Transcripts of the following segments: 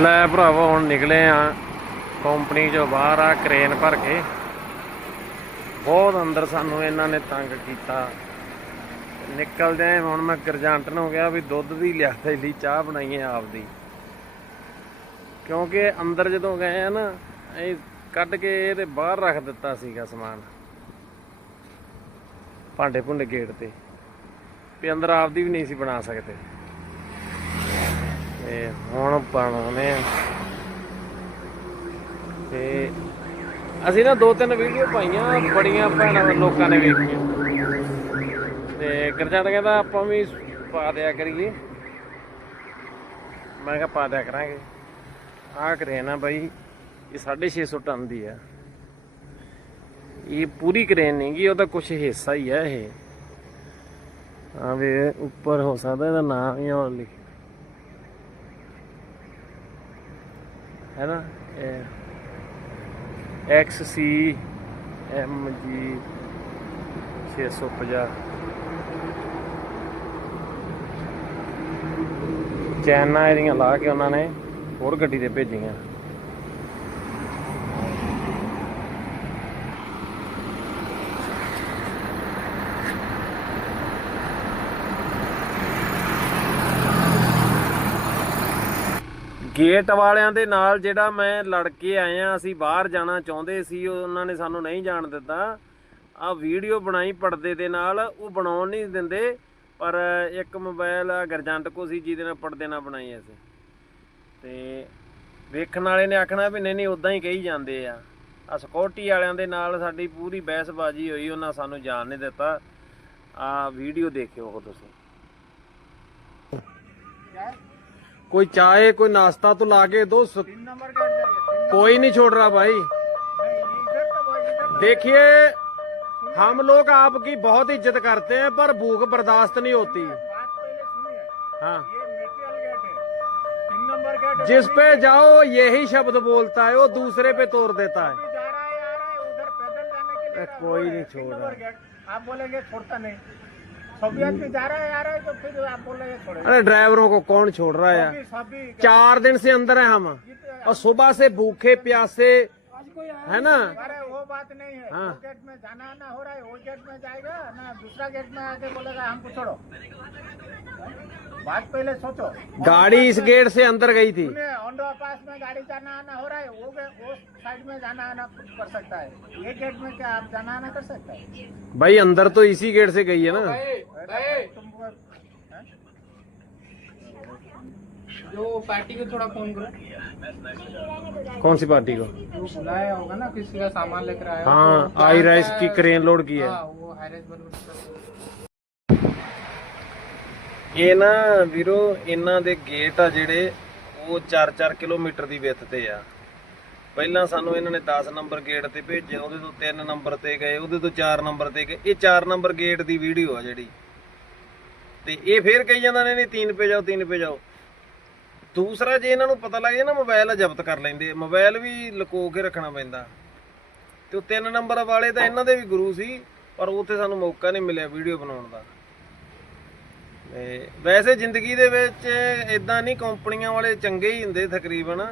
ਲੈ ਭਰਾਵਾ, ਹੁਣ ਨਿਕਲੇ ਆ ਕੰਪਨੀ ਚੋਂ ਬਾਹਰ ਆ ਕ੍ਰੇਨ ਭਰ ਕੇ। ਬਹੁਤ ਅੰਦਰ ਸਾਨੂੰ ਇਹਨਾਂ ਨੇ ਤੰਗ ਕੀਤਾ। ਨਿਕਲਦੇ ਹੁਣ ਮੈਂ ਗਰਜੰਟ ਨੂੰ ਕਿਹਾ ਵੀ ਦੁੱਧ ਦੀ ਲਿਆ ਤੇ ਲਈ, ਚਾਹ ਬਣਾਈਏ ਆਪਦੀ। ਕਿਉਂਕਿ ਅੰਦਰ ਜਦੋਂ ਗਏ ਆ ਨਾ, ਇਹ ਕੱਢ ਕੇ ਇਹਦੇ ਬਾਹਰ ਰੱਖ ਦਿੱਤਾ ਸੀਗਾ ਸਮਾਨ। ਭਾਂਡੇ ਭੁੰਡੇ ਗੇਟ ਤੇ। ਵੀ ਅੰਦਰ ਆਪਦੀ ਵੀ ਨਹੀਂ ਸੀ ਬਣਾ ਸਕਦੇ। ਤੇ ਹੁਣ ਬਣਾਉਣੇ ਤੇ ਅਸੀਂ ਨਾ ਦੋ ਤਿੰਨ ਵੀਡੀਓ ਪਾਈਆਂ, ਬੜੀਆਂ ਭੈਣਾਂ ਲੋਕਾਂ ਨੇ ਵੇਖੀਆਂ। ਤੇ ਗਰਜੰਟ ਕਹਿੰਦਾ ਆਪਾਂ ਵੀ ਪਾ ਦਿਆ ਕਰੀਏ। ਮੈਂ ਕਿਹਾ ਪਾ ਦਿਆ ਕਰਾਂਗੇ। ਆਹ ਕਰੇਨ ਆ ਬਾਈ, ਇਹ 650 ਟਨ ਦੀ ਆ। ਇਹ ਪੂਰੀ ਕਰੇਨ ਨਹੀਂ ਗੀ ਉਹਦਾ ਕੁਝ ਹਿੱਸਾ ਹੀ ਆ ਇਹ। ਆ ਵੇ, ਉੱਪਰ ਹੋ ਸਕਦਾ ਇਹਦਾ ਨਾਮ ਹੀ ਹੋਰ ਲਿਖ ਹੈ ਨਾ ਇਹ ਐਕਸ ਸੀ ਐਮ ਜੀ 650 ਚੈਨਾਂ ਇਹਦੀਆਂ ਲਾ ਕੇ ਉਹਨਾਂ ਨੇ ਹੋਰ ਗੱਡੀ ਤੇ ਭੇਜੀਆਂ। ਗੇਟ ਵਾਲਿਆਂ ਦੇ ਨਾਲ ਜਿਹੜਾ ਮੈਂ ਲੜ ਕੇ ਆਇਆ ਅਸੀਂ ਬਾਹਰ ਜਾਣਾ ਚਾਹੁੰਦੇ ਸੀ ਉਹ ਉਹਨਾਂ ਨੇ ਸਾਨੂੰ ਨਹੀਂ ਜਾਣ ਦਿੱਤਾ। ਆ ਵੀਡੀਓ ਬਣਾਈ ਪਰਦੇ ਦੇ ਨਾਲ, ਉਹ ਬਣਾਉਣ ਨਹੀਂ ਦਿੰਦੇ, ਪਰ ਇੱਕ ਮੋਬਾਈਲ ਗਰਜੰਟ ਕੋ ਸੀ, ਜਿਹਦੇ ਨਾਲ ਪਰਦੇ ਨਾਲ ਬਣਾਈ ਅਸੀਂ। ਤੇ ਵੇਖਣ ਵਾਲੇ ਨੇ ਆਖਣਾ ਵੀ ਨਹੀਂ ਨਹੀਂ ਉਦਾਂ ਹੀ ਕਹੀ ਜਾਂਦੇ ਆ। ਆ ਸਿਕਿਉਰਟੀ ਵਾਲਿਆਂ ਦੇ ਨਾਲ ਸਾਡੀ ਪੂਰੀ ਬਹਿਸਬਾਜ਼ੀ ਹੋਈ, ਉਹਨਾਂ ਸਾਨੂੰ ਜਾਣ ਨਹੀਂ ਦਿੱਤਾ। ਆ ਵੀਡੀਓ ਦੇਖਿਓ ਉਹ ਤੁਸੀਂ। कोई चाय कोई नाश्ता तो ला के दो कोई नहीं छोड़ रहा भाई। देखिए हम लोग आपकी बहुत इज़्ज़त करते हैं पर भूख बर्दाश्त नहीं होती। हाँ। जिस पे जाओ यही शब्द बोलता है वो दूसरे पे तोड़ देता है। कोई नहीं छोड़ रहा। आप बोलेंगे छोड़ता नहीं। सभी आदमी जा रहा है आ रहा है तो फिर आप बोलेंगे छोड़ेगा अरे ड्राइवरों को कौन छोड़ रहा है चार दिन से अंदर है हम। और सुबह से भूखे प्यासे है ना? अरे वो बात नहीं है। हाँ। गेट में जाना आना हो रहा है वो गेट में जाएगा ना दूसरा गेट में आके बोलेगा हमको छोड़ो। बात पहले सोचो। गाड़ी इस गेट से अंदर गई थी। सुनिए पास में गाड़ी जाना आना हो रहा है वो वो साइड में जाना आना कर सकता है। ये गेट में क्या आप जाना आना कर सकते हैं? भाई अंदर तो इसी गेट से गई है ना। अरे जो पार्टी को थोड़ा फ़ोन करो। कौन सी पार्टी को? जो बुलाया होगा ना किसी का सामान लेकर आया हाँ तो आई राइस की क्रेन लोड की है। हाँ वो बलून ਇਹ ਨਾ ਵੀਰੋ, ਇਹਨਾਂ ਦੇ ਗੇਟ ਆ ਜਿਹੜੇ, ਉਹ 4-4 ਕਿਲੋਮੀਟਰ ਦੀ ਵਿੱਥ ਤੇ ਆ। ਪਹਿਲਾਂ ਸਾਨੂੰ ਇਹਨਾਂ ਨੇ 10 ਨੰਬਰ ਗੇਟ ਤੇ ਭੇਜਿਆ ਉਹਦੇ ਤੋਂ 3 ਨੰਬਰ ਤੇ ਗਏ, ਉਹਦੇ ਤੋਂ 4 ਨੰਬਰ ਤੇ ਗਏ। ਇਹ 4 ਨੰਬਰ ਗੇਟ ਦੀ ਵੀਡੀਓ ਆ ਜਿਹੜੀ। ਤੇ ਇਹ ਫੇਰ ਕਹੀ ਜਾਂਦਾ ਨੇ, ਨਹੀਂ 3 ਪੇ ਜਾਓ 3 ਪੇ ਜਾਓ। ਦੂਸਰਾ, ਜੇ ਇਹਨਾਂ ਨੂੰ ਪਤਾ ਲੱਗ ਜਾਏ ਨਾ ਮੋਬਾਈਲ ਜ਼ਬਤ ਕਰ ਲੈਂਦੇ ਮੋਬਾਈਲ ਵੀ ਲੁਕੋ ਕੇ ਰੱਖਣਾ ਪੈਂਦਾ। ਤੇ ਉਹ 3 ਨੰਬਰ ਵਾਲੇ ਤਾਂ ਇਹਨਾਂ ਦੇ ਵੀ ਗੁਰੂ ਸੀ, ਪਰ ਉੱਥੇ ਸਾਨੂੰ ਮੌਕਾ ਨਹੀਂ ਮਿਲਿਆ ਵੀਡੀਓ ਬਣਾਉਣ ਦਾ। ਤੇ ਵੈਸੇ ਜ਼ਿੰਦਗੀ ਦੇ ਵਿੱਚ ਇਦਾਂ ਨਹੀਂ, ਕੰਪਨੀਆਂ ਵਾਲੇ ਚੰਗੇ ਹੀ ਹੁੰਦੇ ਤਕਰੀਬਨ।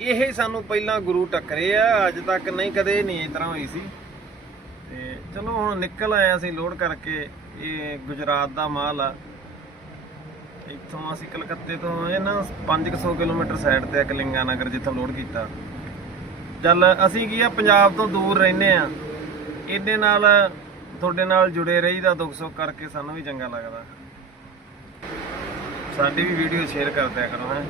ਇਹ ਸਾਨੂੰ ਪਹਿਲਾਂ ਗੁਰੂ ਟੱਕਰੇ ਆ, ਅੱਜ ਤੱਕ ਨਹੀਂ, ਕਦੇ ਨਹੀਂ ਇਸ ਤਰ੍ਹਾਂ ਹੋਈ ਸੀ। ਤੇ ਚਲੋ ਹੁਣ ਨਿਕਲ ਆਏ ਅਸੀਂ ਲੋਡ ਕਰਕੇ, ਇਹ ਗੁਜਰਾਤ ਦਾ ਮਾਲ ਆ। ਇੱਥੋਂ ਅਸੀਂ ਕਲਕੱਤੇ ਤੋਂ ਇਹ ਨਾ 500 ਕਿਲੋਮੀਟਰ ਸਾਈਡ ਤੇ ਇੱਕ ਕਲਿੰਗਾ ਨਗਰ, ਜਿੱਥੋਂ ਲੋਡ ਕੀਤਾ। ਚੱਲ ਅਸੀਂ ਕੀ ਆ, ਪੰਜਾਬ ਤੋਂ ਦੂਰ ਰਹਿੰਦੇ ਆ। ਇਹਦੇ ਨਾਲ, ਤੁਹਾਡੇ ਨਾਲ ਜੁੜੇ ਰਹੀਦਾ ਦੁੱਖ ਸੁੱਖ ਕਰਕੇ ਸਾਨੂੰ ਵੀ ਚੰਗਾ ਲੱਗਦਾ। ਸਾਡੀ ਵੀ ਵੀਡੀਓ ਸ਼ੇਅਰ ਕਰ ਦਿਆ ਕਰੋ ਹੈ।